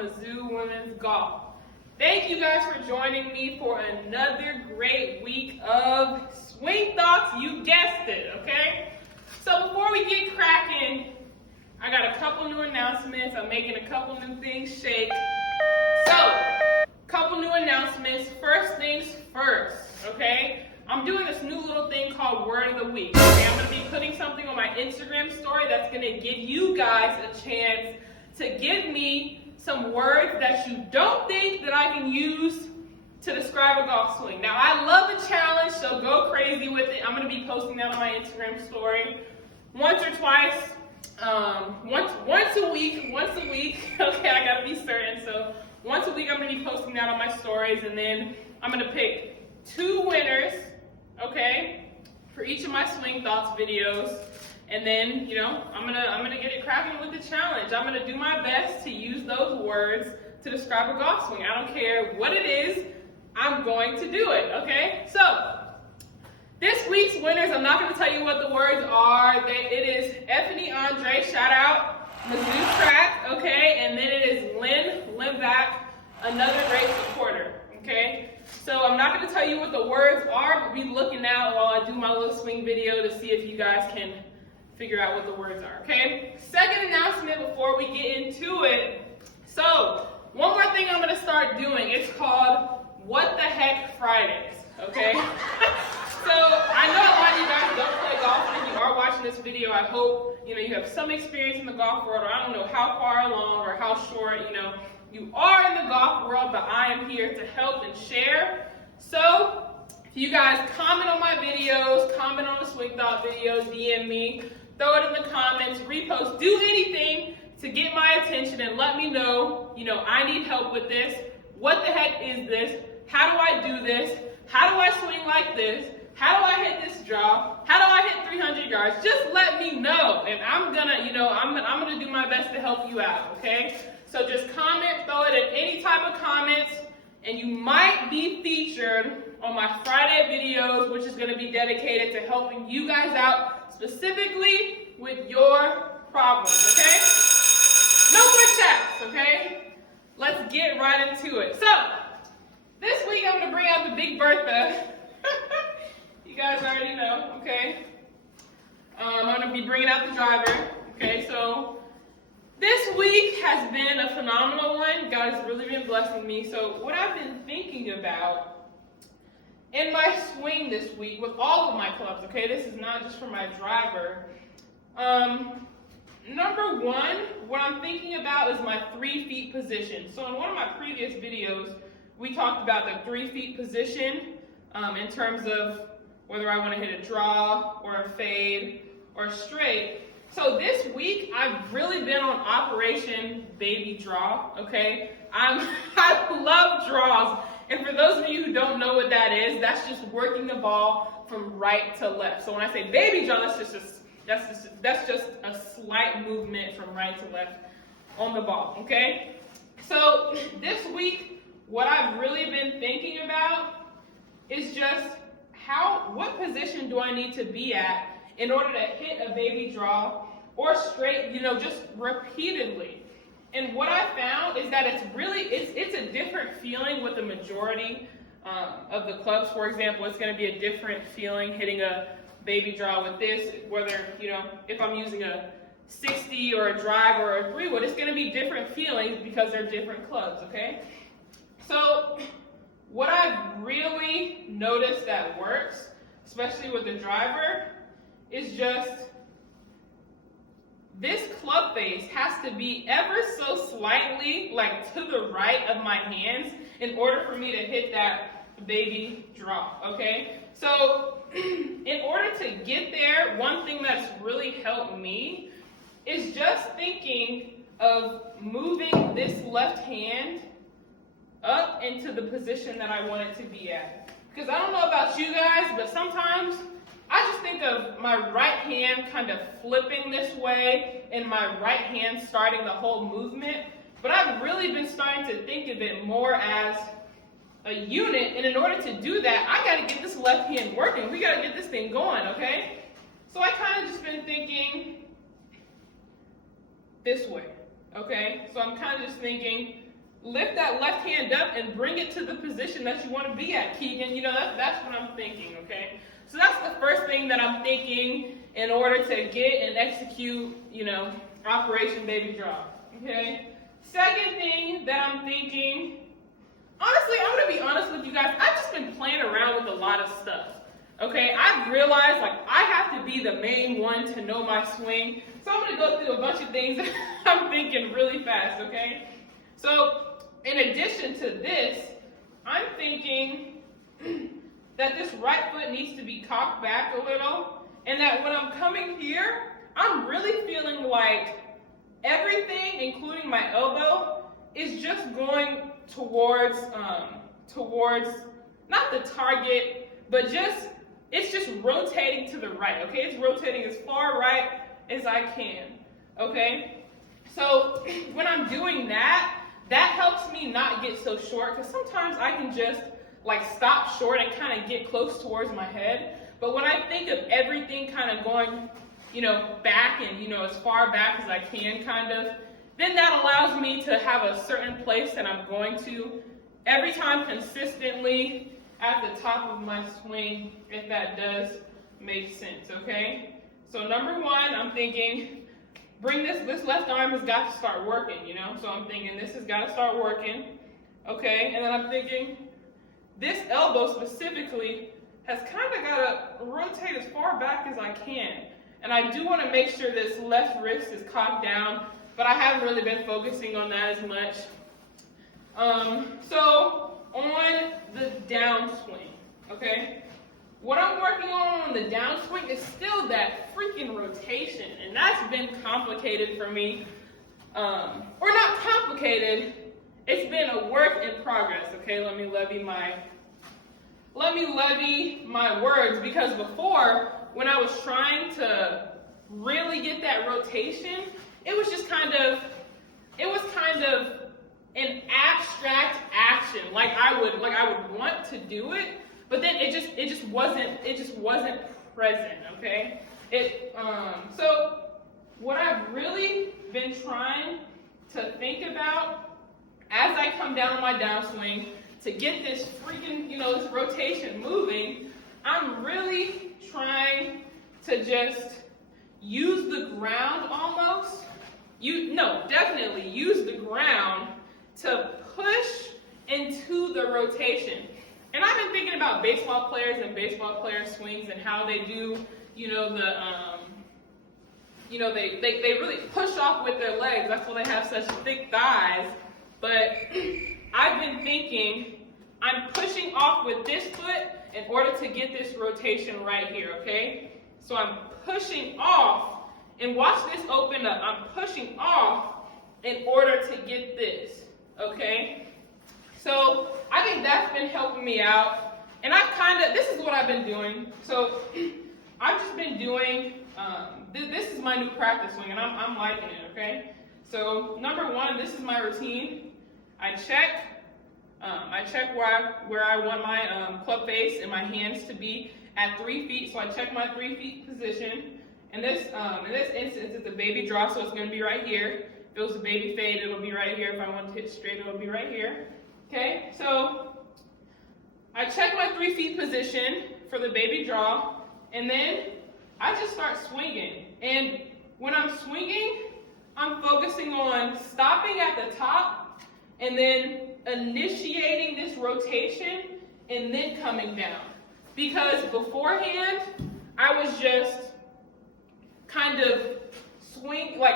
Mizzou Women's Golf. Thank you guys for joining me for another great week of Swing Thoughts. You guessed it, okay? So before we get cracking, I got a couple new announcements. I'm making a couple new things shake. So, couple new announcements. First things first, okay? I'm doing this new little thing called Word of the Week. Okay? I'm going to be putting something on my Instagram story that's going to give you guys a chance to give me some words that you don't think that I can use to describe a golf swing. Now, I love the challenge, so go crazy with it. I'm going to be posting that on my Instagram story once or twice, once a week. Okay, I got to be certain. So once a week, I'm going to be posting that on my stories, and then I'm going to pick 2 winners, okay, for each of my Swing Thoughts videos. And then, I'm gonna get it cracking with the challenge. I'm gonna do my best to use those words to describe a golf swing. I don't care what it is, I'm going to do it, okay? So, this week's winners, I'm not gonna tell you what the words are. It is Effany Andre, shout out, Mizzou Track, okay? And then it is Lynn back, another great supporter, okay? So I'm not gonna tell you what the words are, but be looking out while I do my little swing video to see if you guys can figure out what the words are, okay? Second announcement before we get into it. So, one more thing I'm going to start doing. It's called What the Heck Fridays, okay? So, I know a lot of you guys don't play golf, and if you are watching this video, I hope, you have some experience in the golf world, or I don't know how far along or how short, you are in the golf world, but I am here to help and share. So, if you guys comment on my videos, comment on the Swing Thought videos, DM me, throw it in the comments, repost, do anything to get my attention and let me know, I need help with this. What the heck is this? How do I do this? How do I swing like this? How do I hit this draw? How do I hit 300 yards? Just let me know, and I'm gonna, I'm gonna do my best to help you out, okay? So just comment, throw it in any type of comments, and you might be featured on my Friday videos, which is gonna be dedicated to helping you guys out specifically with your problems, okay? No more chats, okay? Let's get right into it. So, this week I'm gonna bring out the Big Bertha. You guys already know, okay? I'm gonna be bringing out the driver, okay? So, this week has been a phenomenal one. God has really been blessing me. So, what I've been thinking about in my swing this week with all of my clubs, okay, this is not just for my driver. Number one, what I'm thinking about is my 3 feet position. So in one of my previous videos, we talked about the 3 feet position in terms of whether I want to hit a draw or a fade or a straight. So this week, I've really been on Operation Baby Draw, okay? I love draws. And for those of you who don't know what that is, that's just working the ball from right to left. So when I say baby draw, that's just a slight movement from right to left on the ball, okay? So this week, what I've really been thinking about is just what position do I need to be at in order to hit a baby draw or straight, just repeatedly. And what I found is that it's a different feeling with the majority of the clubs. For example, it's going to be a different feeling hitting a baby draw with this, whether, if I'm using a 60 or a drive or a 3-wood, it's going to be different feelings because they're different clubs, okay? So what I've really noticed that works, especially with the driver, is just this club face has to be ever so slightly to the right of my hands in order for me to hit that baby draw, okay? So in order to get there, one thing that's really helped me is just thinking of moving this left hand up into the position that I want it to be at. Because I don't know about you guys, but sometimes I just think of my right hand kind of flipping this way and my right hand starting the whole movement. But I've really been starting to think of it more as a unit, and in order to do that, I got to get this left hand working. We got to get this thing going, okay? So I kind of just been thinking this way, okay? So I'm kind of just thinking lift that left hand up and bring it to the position that you want to be at, Keegan. You know, that's what I'm thinking, okay? So that's the first thing that I'm thinking in order to get and execute, you know, Operation Baby Draw, okay? Second thing that I'm thinking, honestly, I'm going to be honest with you guys, I've just been playing around with a lot of stuff, okay? I've realized, like, I have to be the main one to know my swing, so I'm going to go through a bunch of things that I'm thinking really fast, okay? So, in addition to this, I'm thinking that this right foot needs to be cocked back a little, and that when I'm coming here, I'm really feeling like everything, including my elbow, is just going towards not the target, but it's just rotating to the right, okay? It's rotating as far right as I can, okay? So when I'm doing that, that helps me not get so short, because sometimes I can just like stop short and kind of get close towards my head. But when I think of everything kind of going, you know, back and, you know, as far back as I can kind of, then that allows me to have a certain place that I'm going to every time consistently at the top of my swing, if that does make sense, okay? So number one, I'm thinking, bring this left arm has got to start working, you know? So I'm thinking this has got to start working, okay? And then I'm thinking this elbow specifically has kind of got to rotate as far back as I can. And I do want to make sure this left wrist is cocked down, but I haven't really been focusing on that as much. So on the downswing, okay? What I'm working on the downswing is still that freaking rotation, and that's been complicated for me. Or not complicated, it's been a work in progress, okay? Let me levy my words, because before, when I was trying to really get that rotation, it was kind of an abstract action. Like I would want to do it, but then it just wasn't present, okay? So what I've really been trying to think about as I come down on my downswing to get this freaking, you know, this rotation moving, I'm really trying to just use the ground almost. Definitely use the ground to push into the rotation. And I've been thinking about baseball players and baseball player swings and how they do, you know, they really push off with their legs. That's why they have such thick thighs. But I've been thinking I'm pushing off with this foot in order to get this rotation right here, okay? So I'm pushing off, and watch this open up. I'm pushing off in order to get this, okay? So I think that's been helping me out. And this is what I've been doing. So I've just been doing, this is my new practice swing, and I'm liking it, okay? So number one, this is my routine. I check where I want my club face and my hands to be at 3 feet. So I check my 3 feet position. In this instance, it's a baby draw, so it's going to be right here. If it was a baby fade, it'll be right here. If I want to hit straight, it'll be right here. Okay, so I check my 3 feet position for the baby draw, and then I just start swinging. And when I'm swinging, I'm focusing on stopping at the top and then initiating this rotation and then coming down. Because beforehand, I was just kind of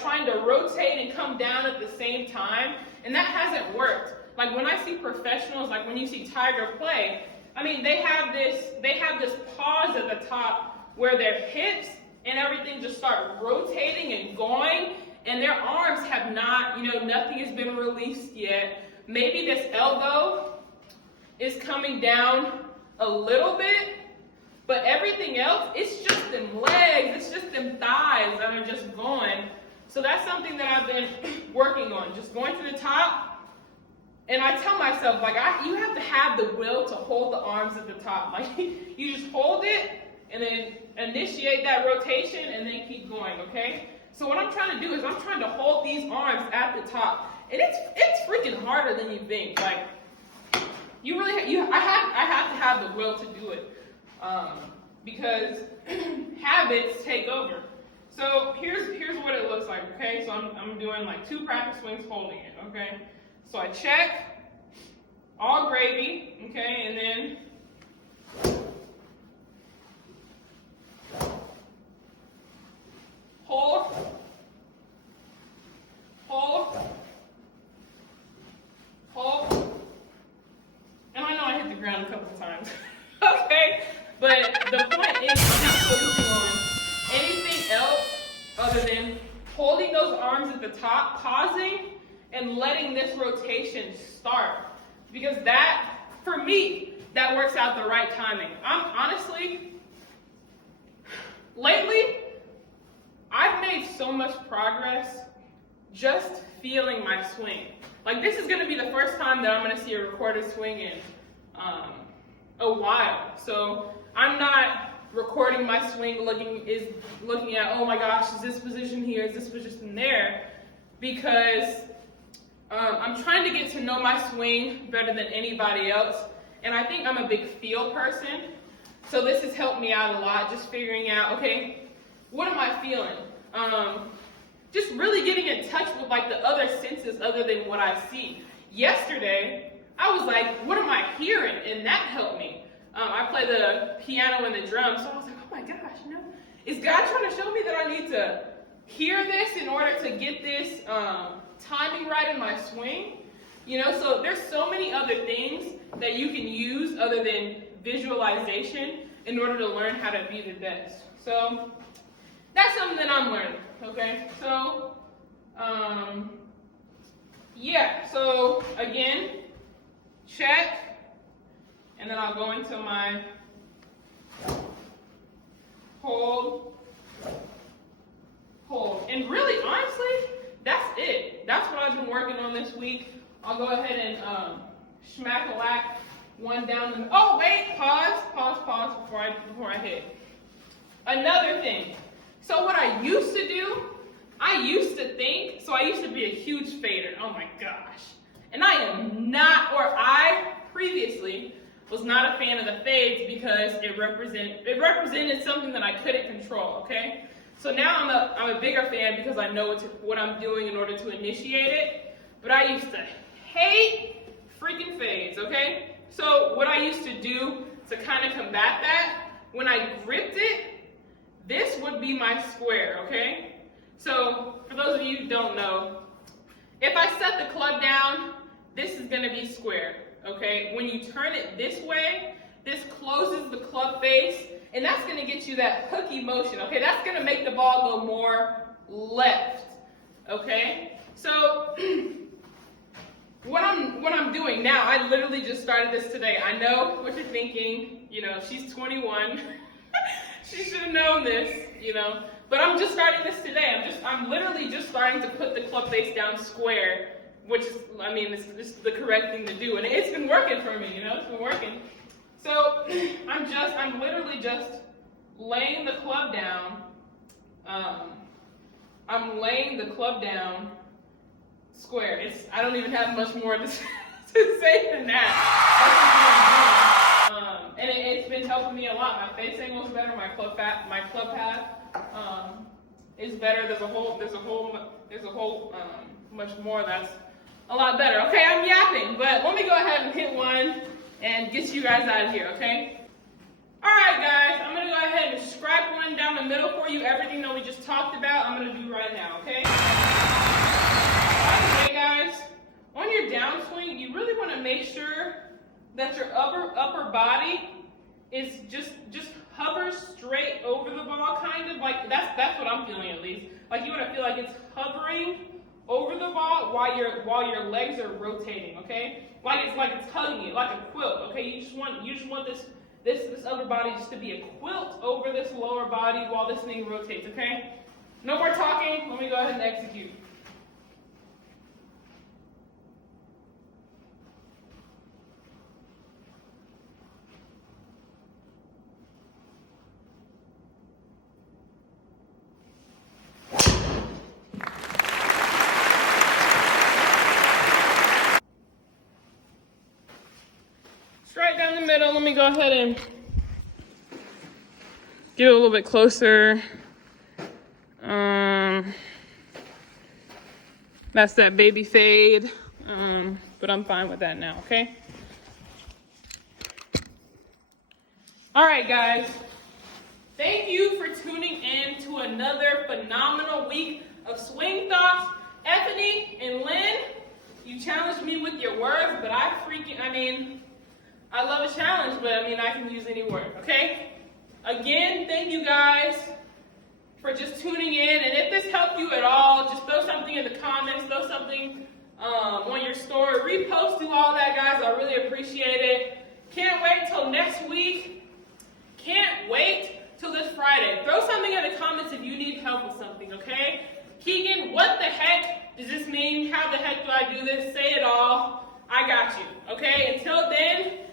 trying to rotate and come down at the same time, and that hasn't worked. Like when I see professionals, like when you see Tiger play, I mean, they have this pause at the top where their hips and everything just start rotating and going, and their arms have not, nothing has been released yet. Maybe this elbow is coming down a little bit, but everything else, it's just them legs, it's just them thighs that are just going. So that's something that I've been working on, just going to the top. And I tell myself, you have to have the will to hold the arms at the top. Like, you just hold it, and then initiate that rotation, and then keep going, okay? So what I'm trying to do is I'm trying to hold these arms at the top. And it's freaking harder than you think. Like, you really, I have to have the will to do it. Because habits take over. So here's what it looks like, okay? So I'm doing like 2 practice swings holding it, okay? So I check, all gravy, okay, and then hold, and I know I hit the ground a couple of times, okay? But the point is I'm not focusing on anything else other than holding those arms at the top, pausing, and letting this rotation start. Because that, for me, that works out the right timing. I'm honestly, lately, I've made so much progress just feeling my swing. Like, this is gonna be the first time that I'm gonna see a recorded swing in a while. So I'm not recording my swing looking at, oh my gosh, is this position here, is this position there? Because I'm trying to get to know my swing better than anybody else. And I think I'm a big feel person. So this has helped me out a lot, just figuring out, okay, what am I feeling? Just really getting in touch with like the other senses other than what I see. Yesterday, I was like, what am I hearing? And that helped me. I play the piano and the drums, so I was like, oh my gosh, you know, is God trying to show me that I need to hear this in order to get this timing right in my swing? You know, so there's so many other things that you can use other than visualization in order to learn how to be the best. So that's something that I'm learning, okay? So, yeah, so again, check. And then I'll go into my hold. And really, honestly, that's it. That's what I've been working on this week. I'll go ahead and schmack-a-lack one down. Oh, wait, pause before I hit. Another thing. So what I used to do, I used to be a huge fader. Oh my gosh. And I previously was not a fan of the fades because it represented something that I couldn't control, okay? So now I'm a bigger fan because I know what I'm doing in order to initiate it. But I used to hate freaking fades, okay? So what I used to do to kind of combat that, when I gripped it, this would be my square, okay? So for those of you who don't know, if I set the club down, this is gonna be square, okay? When you turn it this way, this closes the club face, and that's gonna get you that hooky motion, okay? That's gonna make the ball go more left, okay? So what I'm doing now, I literally just started this today. I know what you're thinking, you know, she's 21. She should have known this, you know. But I'm just starting this today. I'm literally just starting to put the club face down square, which is, I mean, this is the correct thing to do. And it's been working for me, you know, it's been working. So I'm literally just laying the club down. I'm laying the club down square. I don't even have much more to say than that. And it's been helping me a lot. My face angle is better. My club path is better. There's a whole much more that's a lot better. Okay, I'm yapping, but let me go ahead and hit one and get you guys out of here. Okay. All right, guys. I'm gonna go ahead and scrap one down the middle for you. Everything that we just talked about, I'm gonna do right now. Okay. Okay, guys. On your downswing, you really want to make sure that your upper body is just hovers straight over the ball, kind of like that's what I'm feeling at least. Like you want to feel like it's hovering over the ball while your legs are rotating, okay? Like it's hugging it, like a quilt, okay? You just want this upper body just to be a quilt over this lower body while this thing rotates, okay? No more talking. Let me go ahead and execute. go ahead and get a little bit closer. That's that baby fade, but I'm fine with that now, okay? All right, guys. Thank you for tuning in to another phenomenal week of Swing Thoughts. Ethany and Lynn, you challenged me with your words, but I love a challenge, but I can use any word, okay? Again, thank you guys for just tuning in, and if this helped you at all, just throw something in the comments, throw something on your story, repost, do all that, guys. I really appreciate it. Can't wait till next week. Can't wait till this Friday. Throw something in the comments if you need help with something, okay? Keegan, what the heck does this mean? How the heck do I do this? Say it all. I got you, okay? Until then,